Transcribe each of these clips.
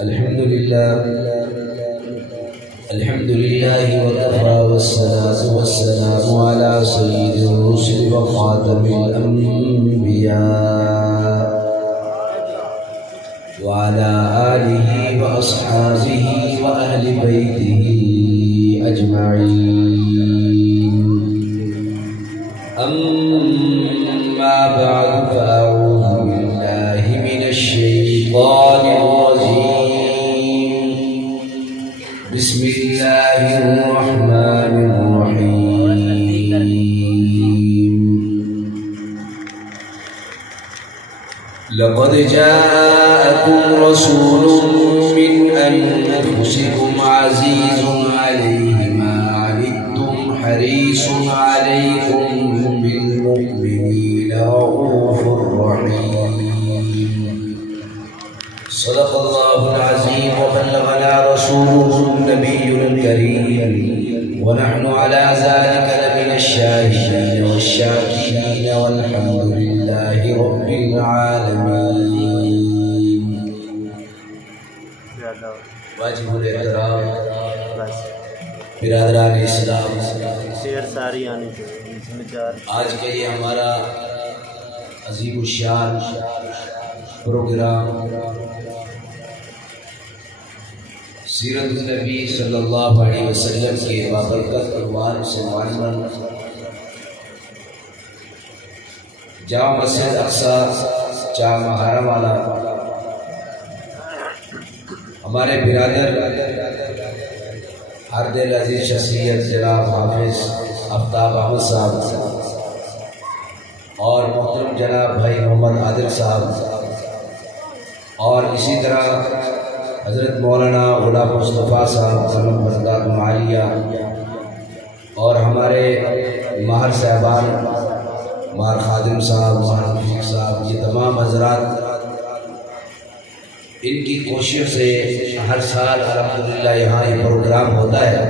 الحمد لله وكفى والصلاة والسلام على سيد الرسل وخاتم الأنبياء وعلى آله وأصحابه وأهل بيته أجمعين. أما بعد فأعوذ بالله من الشيطان الرجيم. بسم الله الرحمن الرحيم. لقد جاءكم رسول من أنفسكم عزيز عليه ما عنتم حريص عليكم بالمؤمنين رؤوف رحيم. صدق الله العظيم وبلغنا رسوله النبي الكريم ونحن على ذلك لمن الشاهدين والشاكرين والحمد لله رب العالمين. واجب الاحترام برادران اسلام، آج کے یہ ہمارا عظیم الشان پروگرام سیرت النبی صلی اللہ علیہ وسلم کے بابرکت عنوان سے معلوم جامع مسجد اقصی جامع حرم والا ہمارے برادر ہر دل عزیز شخصیت جناب حافظ آفتاب احمد صاحب اور محترم جناب بھائی محمد عادل صاحب اور اسی طرح حضرت مولانا غلام مصطفیٰ صاحب سلم برداد معالیہ اور ہمارے ماہر صاحبان ماہر خادم صاحب ماہر رفیق صاحب، یہ تمام حضرات ان کی کوشش سے ہر سال الحمدللہ یہاں یہ پروگرام ہوتا ہے.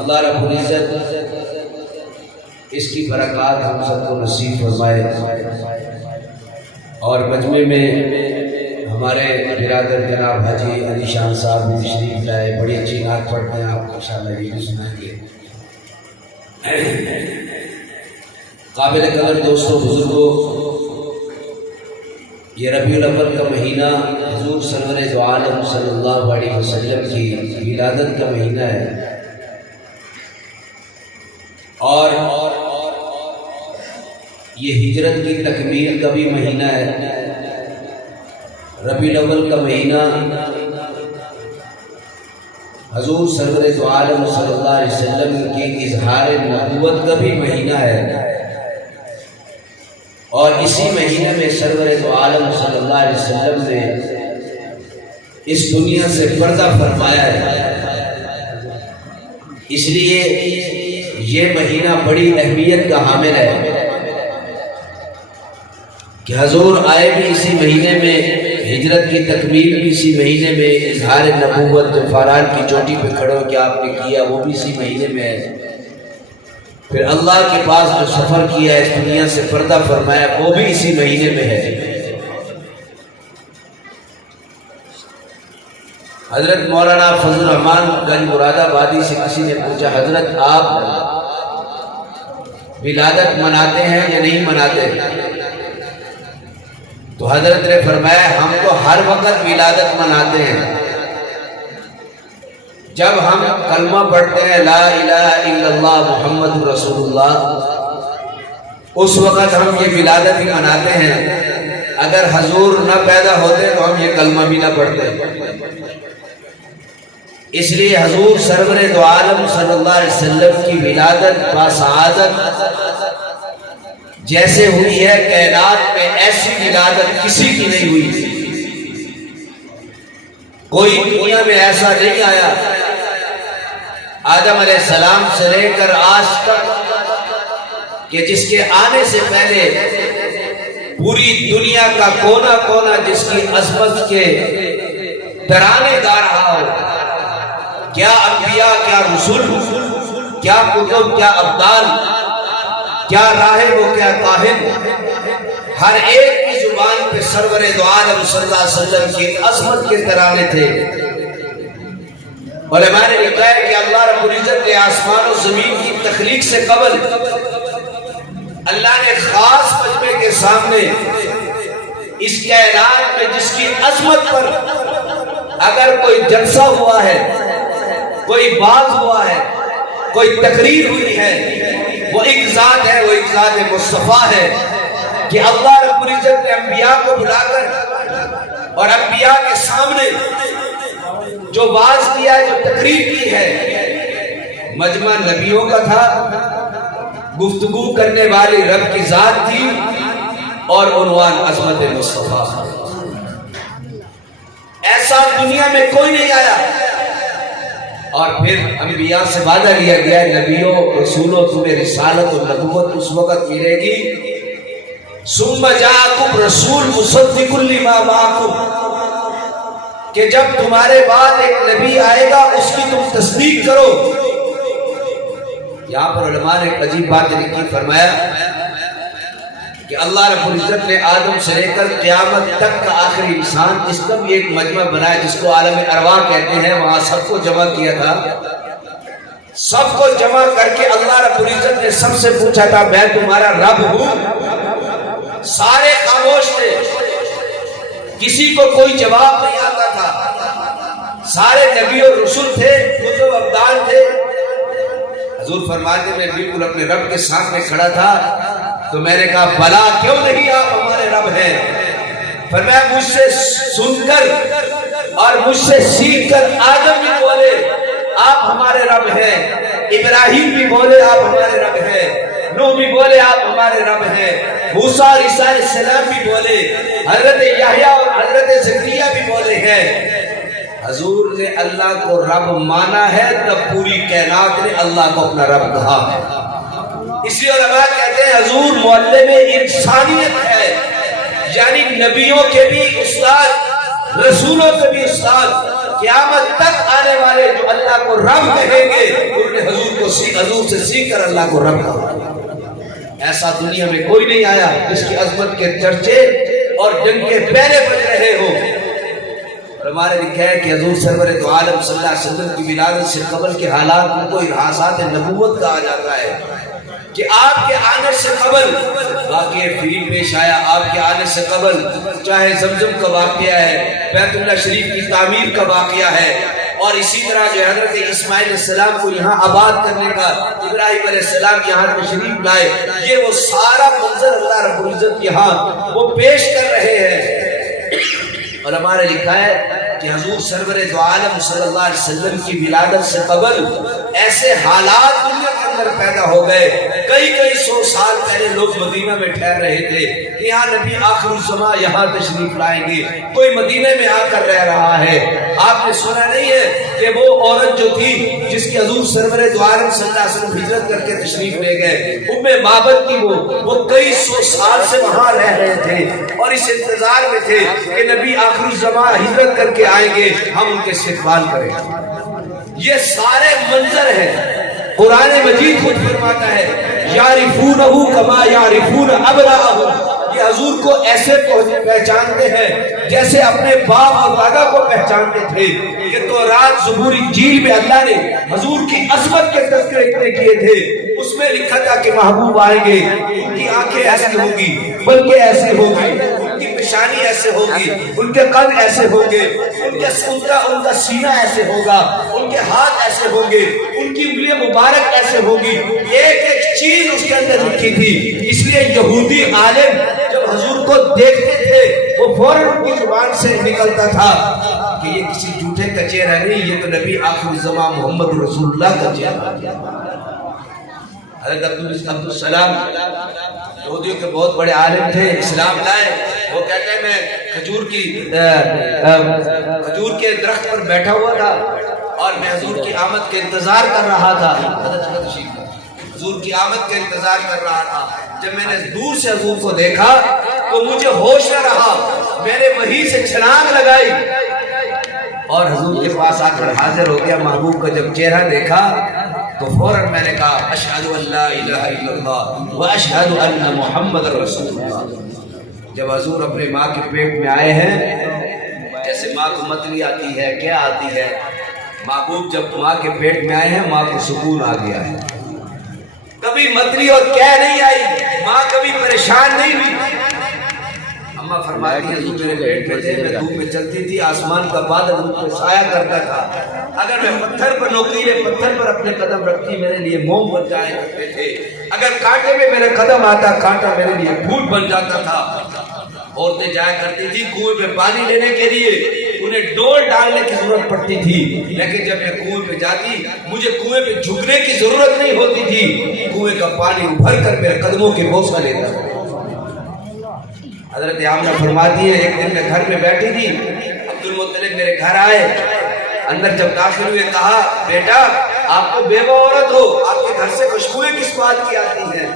اللہ رب العزت اس کی برکات ہم سب کو نصیب فرمائے. اور مجمع میں ہمارے برادر جناب حاجی علی شان صاحب بھی تشریف لائے، بڑی اچھی نعت پڑھتے ہیں، آپ کو انشاءاللہ یہ بھی سنائیں گے. قابل قدر دوستوں بزرگوں، یہ ربیع الاول کا مہینہ حضور سرور دو عالم صلی اللہ علیہ وسلم کی ولادت کا مہینہ ہے، اور یہ ہجرت کی تکمیل کا بھی مہینہ ہے. ربیع الاول کا مہینہ حضور سرور دو عالم صلی اللہ علیہ وسلم کی اظہار نبوت کا بھی مہینہ ہے، اور اسی مہینے میں سرور دو عالم صلی اللہ علیہ وسلم نے اس دنیا سے پردہ فرمایا ہے. اس لیے یہ مہینہ بڑی اہمیت کا حامل ہے کہ حضور آئے بھی اسی مہینے میں، ہجرت کی تکمیل بھی اسی مہینے میں، اظہار نبوت جو فاران کی چوٹی پہ کھڑے ہو کے آپ نے کیا وہ بھی اسی مہینے میں ہے. پھر اللہ کے پاس جو سفر کیا اس دنیا سے پردہ فرمایا وہ بھی اسی مہینے میں ہے. حضرت مولانا فضل الرحمان گنج مراد آبادی سے کسی نے پوچھا، حضرت آپ ولادت مناتے ہیں یا نہیں مناتے؟ تو حضرت نے فرمایا ہم تو ہر وقت ولادت مناتے ہیں. جب ہم کلمہ پڑھتے ہیں لا الہ الا اللہ محمد رسول اللہ، اس وقت ہم یہ ولادت ہی مناتے ہیں. اگر حضور نہ پیدا ہوتے تو ہم یہ کلمہ بھی نہ پڑھتے. اس لیے حضور سرور دو عالم صلی اللہ علیہ وسلم کی ولادت باسعادت جیسے ہوئی ہے، کائنات میں ایسی ولادت کسی کی نہیں ہوئی. کوئی دنیا میں ایسا نہیں آیا آدم علیہ السلام سے لے کر آج تک کہ جس کے آنے سے پہلے پوری دنیا کا کونا کونا جس کی عظمت کے ترانے گا رہا ہو. کیا انبیاء، کیا رسول، کیا کتب، کیا ابدال، کیا راہب و کیا کاہن، ہر ایک کی زبان پہ سرور دو عالم صلی اللہ علیہ وسلم کی عظمت کے ترانے تھے۔ علماء نے لکھا ہے کہ اللہ رب العزت نے آسمان و زمین کی تخلیق سے قبل اللہ نے خاص مجمع کے سامنے اس کائنات میں جس کی عظمت پر اگر کوئی جلسہ ہوا ہے، کوئی باز ہوا ہے، کوئی تقریر ہوئی ہے، وہ ایک ذات ہے، وہ ایک ذات مصطفیٰ ہے کہ اللہ رب العزت نے انبیاء کو بلا کر اور انبیاء کے سامنے جو باز کیا ہے، جو تقریر کی ہے، مجمع نبیوں کا تھا، گفتگو کرنے والی رب کی ذات تھی اور عنوان عظمت مصطفیٰ۔ ایسا دنیا میں کوئی نہیں آیا۔ اور پھر انبیاء سے وعدہ لیا گیا ہے، نبیوں رسولوں تمہیں رسالت و نبوت اس وقت ملے گی ثم جاءکم رسول مصدق لما معکم، کہ جب تمہارے بعد ایک نبی آئے گا اس کی تم تصدیق کرو۔ یہاں پر علماء نے ایک عجیب بات لکھی، فرمایا کہ اللہ رب العزت نے آدم سے لے کر قیامت تک کا آخری انسان، اس کا بھی ایک مجمع بنایا جس کو عالم ارواح کہتے ہیں، وہاں سب کو جمع کیا تھا۔ سب کو جمع کر کے اللہ رب العزت نے سب سے پوچھا تھا میں تمہارا رب ہوں؟ سارے خاموش تھے، کسی کو کوئی جواب نہیں آتا تھا، سارے نبی اور رسول تھے، کتب ابدال تھے۔ حضور فرماتے میں بالکل اپنے رب کے سامنے کھڑا تھا تو میں نے کہا بھلا کیوں نہیں آپ ہمارے رب ہیں؟ فرمایا مجھ سے سن کر اور مجھ سے سیکھ کر آدم بھی بولے آپ ہمارے رب ہیں، ابراہیم بھی بولے آپ ہمارے رب ہیں، نوح بھی بولے آپ ہمارے رب ہیں، موسیٰ اور عیسیٰ علیہ السلام بھی بولے، حضرت یحییٰ اور حضرت زکریا بھی بولے ہیں۔ حضور نے اللہ کو رب مانا ہے تب پوری کائنات نے اللہ کو اپنا رب کہا ہے۔ اس لیے علماء کہتے ہیں حضور معلم انسانیت ہے، یعنی نبیوں کے بھی استاد، رسولوں کے بھی استاد، قیامت تک آنے والے جو اللہ کو رب کہیں گے انہوں نے حضور سے سیکھ کر اللہ کو رب کہا۔ ایسا دنیا میں کوئی نہیں آیا جس کی عظمت کے چرچے اور جن کے پہلے بج رہے ہو۔ اور ہمارے لکھا ہے کہ حضور سرور دو عالم صلی اللہ علیہ وسلم کی ولادت سے قبل کے حالات کو ارہاسات نبوت کہا جاتا ہے کہ آپ کے آنے سے قبل واقعہ فری پیش آیا، آپ کے آنے سے قبل چاہے زمزم کا واقعہ ہے، بیت اللہ شریف کی تعمیر کا واقعہ ہے، اور اسی طرح جو حضرت اسماعیل علیہ السلام کو یہاں آباد کرنے کا، ابراہیم علیہ السلام یہاں تشریف لائے، یہ وہ سارا منظر اللہ رب العزت یہاں وہ پیش کر رہے ہیں۔ اور ہمارے لکھا ہے کہ حضور سرور دو عالم صلی اللہ علیہ وسلم کی ولادت سے قبل ایسے حالات دنیا کے اندر پیدا ہو گئے، کئی سو سال پہلے لوگ مدینہ میں ٹھہر رہے تھے کہ یہاں نبی آخر الزماں یہاں تشریف لائیں گے، کوئی مدینہ میں آ کر رہ رہا ہے۔ آپ نے سنا نہیں ہے کہ وہ عورت جو تھی جس کی حضور سرور دو عالم صلی اللہ علیہ وسلم ہجرت کر کے تشریف لے گئے، معبد کی وہ کئی سو سال سے وہاں رہ رہے تھے اور اس انتظار میں تھے کہ نبی آخر الزماں ہجرت کر کے آئیں گے، ہم ان کے استقبال کریں۔ یہ سارے منظر ہیں، قرآن مجید خود فرماتا ہے یعرفونہ کما یعرفون ابناءہم، یہ حضور کو ایسے پہچانتے ہیں جیسے اپنے باپ اور دادا کو پہچانتے تھے۔ کہ تورات زبور انجیل میں اللہ نے حضور کی عظمت کے تذکرے اتنے کیے تھے، اس میں لکھا تھا کہ محبوب آئیں گے، ان کی آنکھیں ایسی ہوگی، بلکہ ایسی ہوگی، ان کی پیشانی ایسے ہوگی، ان کے قد ایسے ہوں گے، ان کا سینہ ایسے ہوگا، ان کے ہاتھ ایسے ہوں گے، ان کی انگلیاں مبارک ایسے ہوگی، ایک ایک چیز اس کے اندر لکھی تھی۔ اس لیے یہودی عالم جب حضور کو دیکھتے تھے وہ فوراً ان کی زبان سے نکلتا تھا کہ یہ کسی جھوٹے کا چہرہ نہیں، یہ تو نبی آخر الزماں محمد رسول اللہ کا چہرہ۔ حضرت عبدالسلام یہودیوں کے بہت بڑے عالم تھے، اسلام لائے، وہ کہتے ہیں میں کھجور کے درخت پر بیٹھا ہوا تھا اور میں حضور کی آمد کے انتظار کر رہا تھا، حضور کی آمد کے انتظار کر رہا تھا۔ جب میں نے دور سے حضور کو دیکھا تو مجھے ہوش نہ رہا، میں نے وہیں سے چھلانگ لگائی اور حضور کے پاس آ کر حاضر ہو گیا۔ محبوب کا جب چہرہ دیکھا تو فوراً میں نے کہا اشہد ان لا الہ الا اللہ و اشہد ان محمد رسول اللہ۔ جب حضور اپنے ماں کے پیٹ میں آئے ہیں، جیسے ماں کو متلی آتی ہے، کیا آتی ہے، محبوب جب ماں کے پیٹ میں آئے ہیں ماں کو سکون آ گیا ہے، کبھی متلی اور کیا نہیں آئی، ماں کبھی پریشان نہیں ہوئی۔ اماں فرماتی ہیں تو میرے پیٹ میں تھے، میں دھوپ میں چلتی تھی، آسمان کا بادل مجھ پہ سایہ کرتا تھا، اگر میں پتھر پر نوکیلے پتھر پر اپنے قدم رکھتی میرے لیے موم بن جایا کرتے تھے، اگر کانٹے میں میرے قدم آتا کانٹا میرے لیے پھول بن جاتا تھا۔ عورتیں جایا کرتی تھی کنویں پہ پانی لینے کے لیے، انہیں ڈول ڈالنے کی ضرورت پڑتی تھی، لیکن جب میں کنویں پہ جاتی مجھے کنویں پہ جھکنے کی ضرورت نہیں ہوتی تھی، کنویں کا پانی ابھر کر میرے قدموں کے بوسہ لیتا تھا۔ حضرت آمنہ فرماتی ہے ایک دن میں گھر میں بیٹھی تھی، عبدالمطلب میرے گھر آئے، اندر جب داخل ہوئے کہا بیٹا آپ تو بیوہ عورت ہو، آپ کے گھر سے خوشبوئیں کس بات کی آتی ہیں؟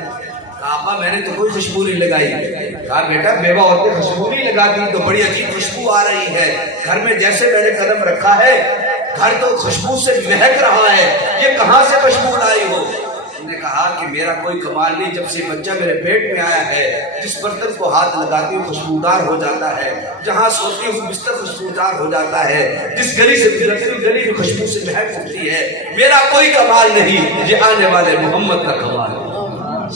کہا آپا میں نے تو کوئی خوشبو نہیں لگائی۔ کہا بیٹا بیوہ عورتیں خوشبو نہیں لگاتی تو بڑی عجیب خوشبو آ رہی ہے، گھر میں جیسے میں نے قدم رکھا ہے گھر تو خوشبو سے مہک رہا ہے، یہ کہاں سے خوشبو لائی ہو؟ انہوں نے کہا کہ میرا کوئی کمال نہیں، جب سے بچہ میرے پیٹ میں آیا ہے جس برتن کو ہاتھ لگاتی ہوں خوشبودار ہو جاتا ہے، جہاں سوتی ہوں بستر خوشبودار ہو جاتا ہے، جس گلی سے گزرتی ہوں گلی میں خوشبو سے مہک اٹھتی ہے، میرا کوئی کمال نہیں، یہ آنے والے محمد کا کمال ہے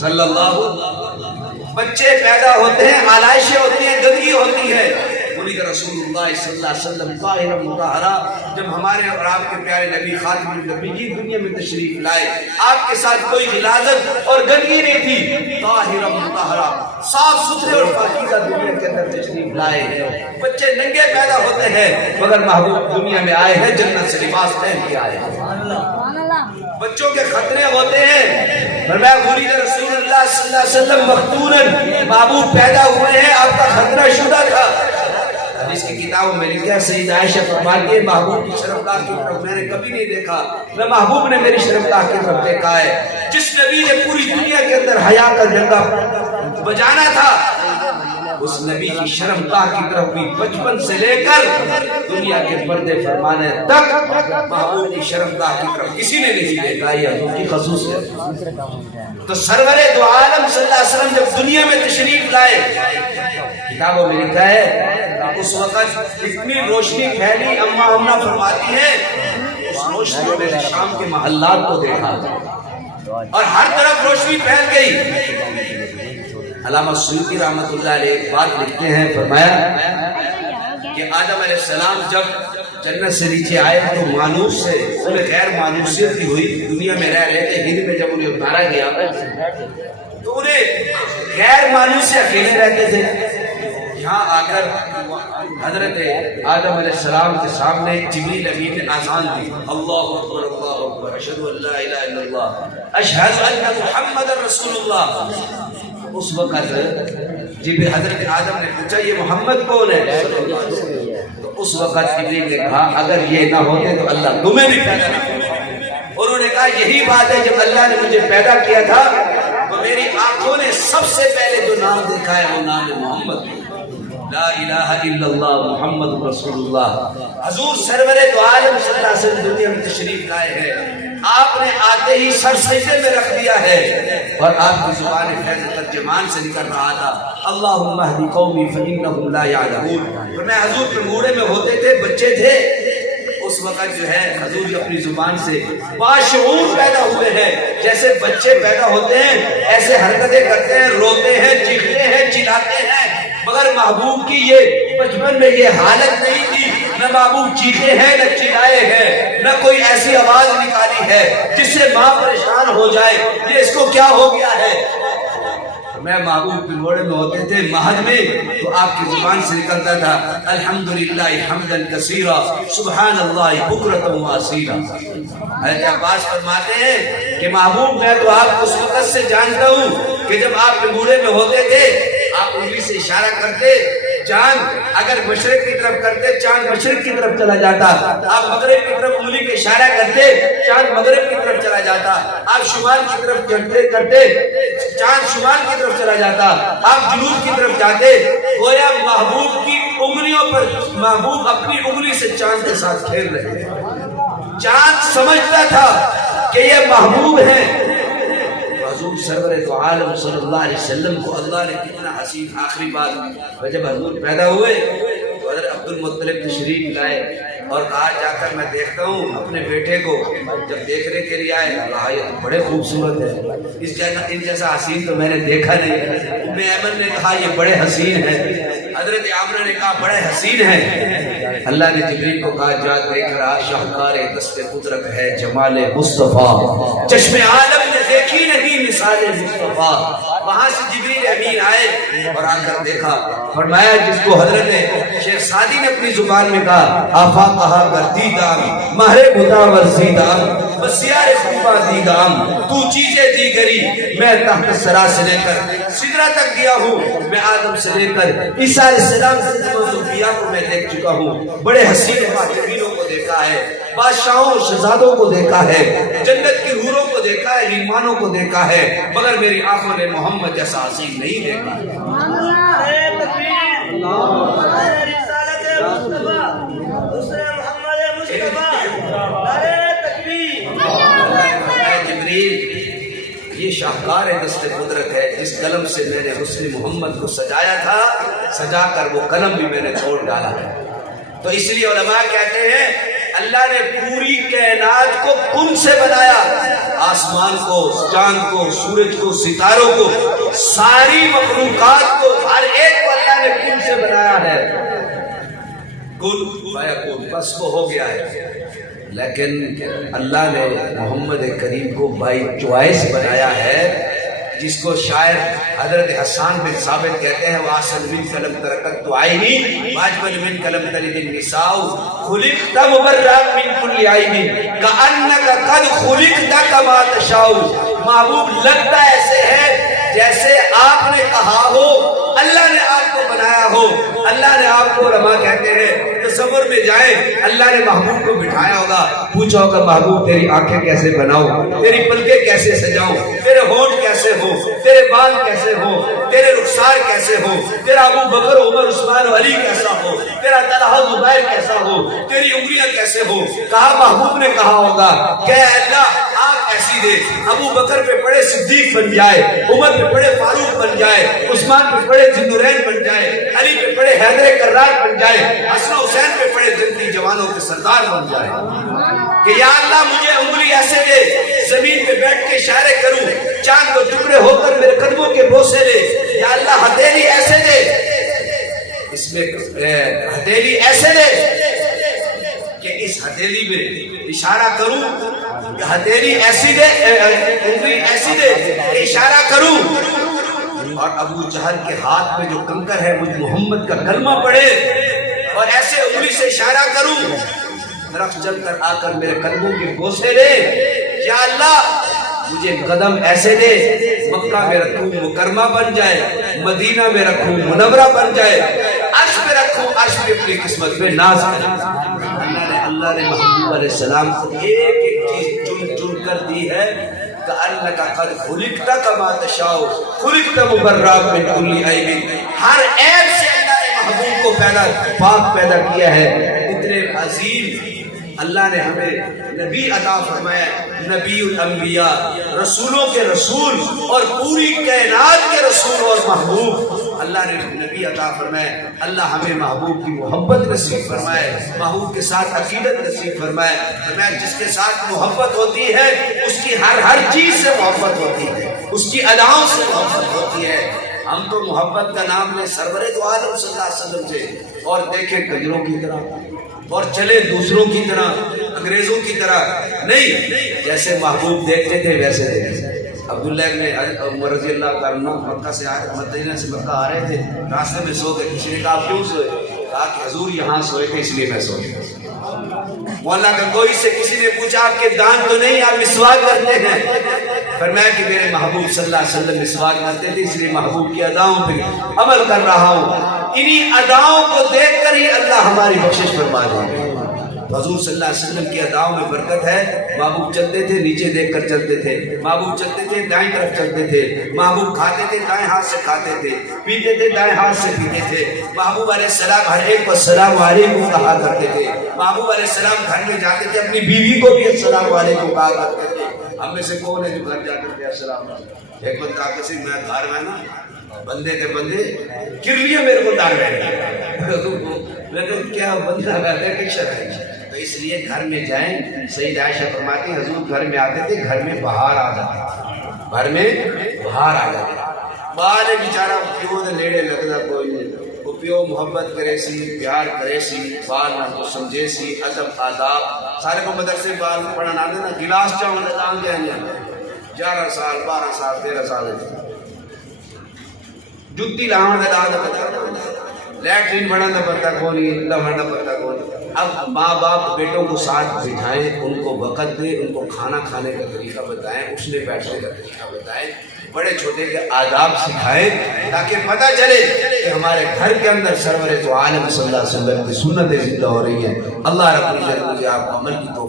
صلی اللہ علیہ وسلم۔ بچے پیدا ہوتے ہیں آلائشیں ہوتی ہیں، گندگی ہوتی ہے، بولید رسول اللہ صلی اللہ علیہ وسلم طاہرہ مطہرہ، جب ہمارے اور آپ کے پیارے نبی خاتم النبیین دنیا میں تشریف لائے آپ کے ساتھ کوئی غلاظت اور گندگی نہیں تھی، طاہرہ مطہرہ صاف ستھرے اور پاکیزہ دنیا کے اندر تشریف لائے ہیں، بچے ننگے پیدا ہوتے ہیں مگر محبوب دنیا میں آئے ہیں جنت سے لباس پہن کے آئے ہیں۔ بچوں کے خطرے ہوتے ہیں، فرمایا بولید رسول اللہ صلی اللہ علیہ وسلم مختوناً، محبوب پیدا ہوئے ہیں آپ کا خطرہ شدہ تھا۔ اس کی کتابوں میں لکھا ہے سیدہ عائشہ فرماتی ہے محبوب کی شرمگاہ کی طرف میں نے کبھی نہیں دیکھا، نہ محبوب نے میری شرمگاہ کی طرف دیکھا ہے۔ جس نبی نے پوری دنیا کے اندر حیا کا جنگا بجانا تھا اس نبی کی شرمگاہ کی طرف بھی بچپن سے لے کر دنیا کے پردے فرمانے تک محبوب کی شرمگاہ کی طرف کسی نے نہیں دیکھا، یہ حضور کی خصوصیت۔ تو سرور دو عالم صلی اللہ علیہ وسلم جب دنیا میں تشریف لائے کتابوں میں لکھا ہے اس وقت اتنی روشنی پھیلی، اماں آمنہ فرماتی ہے اس روشنی میں شام کے محلات کو دیکھا اور ہر طرف روشنی پھیل گئی۔ علامہ سیوطی رحمۃ اللہ علیہ ایک بات لکھتے ہیں، فرمایا کہ آدم علیہ السلام جب جنت سے نیچے آئے تو مانوس سے انہیں غیر مانوسیت کی ہوئی، دنیا میں رہ رہے تھے، ہند میں جب انہیں اتارا گیا تو انہیں غیر مانوس سے اکیلے رہتے تھے، یہاں آ کر حضرت آدم علیہ السلام کے سامنے جبریل امین نے آذان دی، اللہ اکبر اللہ اکبر اشہد ان لا الہ الا اللہ اشہد ان محمد رسول اللہ۔ اس وقت حضرت آدم نے پوچھا یہ محمد کون ہے؟ تو اس وقت جبریل نے کہا اگر یہ نہ ہوتے تو اللہ تمہیں بھی پیدا نہ کرتا۔ انہوں نے کہا یہی بات ہے جب اللہ نے مجھے پیدا کیا تھا تو میری آنکھوں نے سب سے پہلے جو نام دیکھا ہے وہ نام محمد، لا الہ الا اللہ محمد رسول اللہ۔ حضور سرور دو عالم صلی اللہ علیہ وسلم دنیا میں تشریف لائے ہیں، آپ نے آتے ہی سر سجدے میں رکھ دیا ہے اور آپ کی زبان فیض ترجمان سے نکل رہا تھا اللہم اہدی قومی فإنہم لا یعلمون۔ اور میں حضور کے موڑے میں ہوتے تھے، بچے تھے، اس وقت جو ہے حضور اپنی زبان سے باشعور پیدا ہوئے ہیں، جیسے بچے پیدا ہوتے ہیں ایسے حرکتیں کرتے ہیں، روتے ہیں، چیختے ہیں، چلاتے ہیں، مگر محبوب کی یہ بچپن میں یہ حالت نہیں تھی، نہ محبوب چیخے ہیں نہ چلائے ہیں، نہ کوئی ایسی آواز نکالی ہے جس سے ماں پریشان ہو جائے یہ اس کو کیا ہو گیا ہے۔ میں محبوب کے گھوڑے میں ہوتے تھے مہد میں تو آپ کی زبان سے نکلتا تھا الحمدللہ حمدا کثیرا سبحان اللہ بکرۃ و اصیلا۔ حضرت عباس فرماتے ہیں کہ محبوب میں تو آپ اس وقت سے جانتا ہوں کہ جب آپ کے گھوڑے میں ہوتے تھے آپ انگلی سے اشارہ کرتے، چاند اگر مشرق کی طرف کرتے چاند مشرق کی طرف چلا جاتا، آپ مغرب کی طرف انگلی کا اشارہ کرتے چاند مغرب کی طرف چلا جاتا، آپ شمال کی طرف کرتے چاند شمال کی طرف چلا جاتا، آپ جنوب کی طرف جاتے، گویا محبوب کی انگلیوں پر محبوب اپنی انگلی سے چاند کے ساتھ کھیل رہے ہیں۔ چاند سمجھتا تھا کہ یہ محبوب ہیں، حضور سرور تو عالم صلی اللہ علیہ وسلم کو اللہ نے کتنا حسین آخری بات جب حضور پیدا ہوئے تو حضرت عبد المطلب تشریف لائے اور کہا جا کر میں دیکھتا ہوں اپنے بیٹے کو، جب دیکھنے کے لیے آئے کہا یہ تو بڑے خوبصورت ہے، ان جیسا حسین تو میں نے دیکھا نہیں۔ ام ایمن نے کہا یہ بڑے حسین ہیں، حضرت عامرہ نے کہا بڑے حسین ہیں۔ اللہ نے جبریل کو کہا جا دیکھ رہا شاہکار دست قدرت ہے جمال مصطفیٰ، چشم عالم نے دیکھی نہیں مثال مصطفیٰ۔ وہاں سے جبریل امین آئے اور آ کر دیکھا، فرمایا جس کو حضرت شیخ سعدی نے اپنی زبان میں کہا آفا کہا گردیدام مہر مداور زیدام بسیار خوبا دیدام، تو چیزیں دیگری میں تحت سرا سے لے کر سدرہ تک دیا ہوں، میں آدم سے لے کر عیسیٰ علیہ السلام سے تمام انبیاء کو میں دیکھ چکا ہوں، بڑے حسین ماجرینوں کو دیکھا ہے، بادشاہوں شہزادوں کو دیکھا ہے، جنت کی حوروں کو دیکھا ہے، غلمانوں کو دیکھا ہے، مگر میری آنکھوں نے محمد جیسا حسین نہیں دیکھا۔ یہ شاہکار دست قدرت ہے، جس قلم سے میں نے حسن محمد کو سجایا تھا، سجا کر وہ قلم بھی میں نے توڑ ڈالا ہے۔ تو اس لیے علماء کہتے ہیں اللہ نے پوری کائنات کو کن سے بنایا، آسمان کو، چاند کو، سورج کو، ستاروں کو، ساری مخلوقات کو، ہر ایک کو اللہ نے کن سے بنایا ہے۔ کن فیکون، بس وہ ہو گیا ہے۔ لیکن اللہ نے محمد کریم کو بائی چوائس بنایا ہے، جس کو شاعر حضرت حسان بن ثابت کہتے ہیں وَاسَلْ مِنْ قَلَمْ تَرَكَتْ عَيْنِي وَاجْمَلْ مِنْ قَلَمْ تَلِدِ النِّسَاءُ خُلِقْتَ مُبَرًّا مِنْ كُلِّ عَيْبٍ كَأَنَّكَ قَدْ خُلِقْتَ كَمَا تَشَاءُ، محبوب لگتا ایسے ہے جیسے آپ نے کہا ہو، اللہ نے آپ کو بنایا ہو۔ اللہ نے آپ کو، علماء کہتے ہیں تصور میں جائیں اللہ نے محبوب کو بٹھایا ہوگا، پوچھا ہوگا محبوب تیری آنکھیں کیسے بناؤں، تیری پلکیں کیسے سجاؤں، تیرے ہونٹ کیسے ہو، تیرے بال کیسے ہو، تیرے رخسار کیسے ہو، تیرا ابو بکر عمر عثمان و علی کیسا ہو، تیرا طلحہ زبیر کیسا ہو، تیری انگلیاں کیسے ہو۔ کہا محبوب نے کہا ہوگا کہ اللہ آپ ایسی دے، ابو بکر پہ پڑے صدیق بن جائے، عمر پہ پڑے فاروق بن جائے، عثمان پہ پڑے ذوالنورین بن جائے، علی پہ پڑے حیدر کرار بن جائے، حسن حسین پہ پڑے جنتی جوانوں کے سردار بن جائے۔ کہ یا اللہ مجھے انگلی ایسے دے، زمین پہ بیٹھ کے اشارے کروں، چاند کو ٹکڑے ہو کر میرے قدموں کے بوسے لے۔ یا اللہ ہتھیلی ایسے دے، اس میں ہتھیلی ایسے دے کہ اس ہتھیلی میں اشارہ کروں، ہتھیلی ایسی دے، انگلی ایسی دے کہ اشارہ کروں، اور ابو جہل کے ہاتھ میں جو کنکر ہے مجھ محمد کا کلمہ پڑھے، اور ایسے انگلی سے اشارہ کروں، درخت چل کر آ کر میرے قدموں کے بوسے لے۔ یا اللہ مجھے قدم ایسے دے مکہ میں رکھوں مکرمہ بن جائے، مدینہ میں رکھوں منورہ بن جائے، عرش میں رکھوں عرش میں اپنی قسمت میں ناز کرے۔ اللہ نے محبوب علیہ السلام کو ایک ایک چیز چن چن کر دی ہے، کَأَنَّكَ قَدْ خُلِقْتَ كَمَا تَشَاءُ خُلِقْتَ مُبَرًّا مِنْ كُلِّ عَيْبٍ، ہر عیب سے اللہ نے محبوب کو پاک پیدا کیا ہے۔ اتنے عظیم اللہ نے ہمیں نبی عطا فرمایا، نبی الانبیاء، رسولوں کے رسول اور پوری کائنات کے رسول اور محبوب، اللہ نے نبی عطا فرمایا۔ اللہ ہمیں محبوب کی محبت نصیب فرمائے، محبوب کے ساتھ عقیدت نصیب فرمائے۔ فرمایا جس کے ساتھ محبت ہوتی ہے اس کی ہر چیز سے محبت ہوتی ہے، اس کی اداؤں سے محبت ہوتی ہے۔ ہم تو محبت کا نام لیں سرور دو عالم صلی اللہ علیہ وسلم سے، اور دیکھیں کنجروں کی طرح اور چلے دوسروں کی طرح، انگریزوں کی طرح نہیں، جیسے محبوب دیکھتے تھے ویسے دیکھتے۔ عبداللہ ابن عمر رضی اللہ عنہ مکہ سے آئے، مدینہ سے مکہ آ رہے تھے، راستے میں سو گئے، کسی نے کہا آپ کیوں سوئے؟ کہا کہ حضور یہاں سوئے تھے اس لیے میں سو گیا۔ مولا کا کوئی سے کسی نے پوچھا آپ کے دان تو نہیں، آپ مسواک کرتے ہیں؟ فرمایا کہ میرے محبوب صلی اللہ علیہ وسلم مسواک کرتے تھے، اس لیے محبوب کی اداؤں پہ عمل کر رہا ہوں۔ انہی اداؤں کو دیکھ کر ہی اللہ ہماری بخشش فرما دے گا۔ حضور صلی اللہ علیہ وسلم کی اداؤں میں برکت ہے. محبوب چلتے تھے نیچے دیکھ کر چلتے تھے, محبوب چلتے تھے دائیں طرف چلتے تھے, محبوب کھاتے تھے دائیں ہاتھ سے کھاتے تھے, پیتے تھے دائیں ہاتھ سے پیتے تھے. محبوب علیہ السلام ہر ایک کو السلام علیکم کہا کرتے تھے. محبوب علیہ السلام گھر میں جاتے تھے اپنی بیوی کو بھی السلام علیکم کہا کرتے تھے. ہم میں سے کون ہے جو گھر جا کر کے السلام علیکم؟ ایک بندہ آ کے میں گھر میں نا بندے تھے بندے گر لیے میرے کو ڈال رہے لیکن کیا بندہ رہتے کہ شرح. تو اس لیے گھر میں جائیں. سید عائشہ فرماتی حضور گھر میں آتے تھے گھر میں بہار آ جاتی, گھر میں بہار آ جاتی. باہر بیچارہ پیو دے نیڑے لگتا کوئی نہیں, وہ پیو محبت کرے سی پیار کرے سی بال نہ کو سمجھے سی ادب آداب. سارے کو مدرسے بال پڑھنا آتے نا گلاس چاہوں نے دان کہیں گے 11 سال 12 سال 13 سال جتی لاؤں دے دان پتا لیٹرین بڑھنا پتا کونی لہڑنا پتا کونی. اب ماں باپ بیٹوں کو ساتھ بٹھائیں, ان کو وقت دیں, ان کو کھانا کھانے کا طریقہ بتائیں, اٹھنے بیٹھنے کا طریقہ بتائیں, بڑے چھوٹے کے آداب سکھائیں تاکہ پتہ چلے کہ ہمارے گھر کے اندر سرور تو عالم صلی اللہ علیہ وسلم کی سنتیں زندہ ہو رہی ہیں. اللہ رب العزت مجھے آپ کو عمل کی توفیق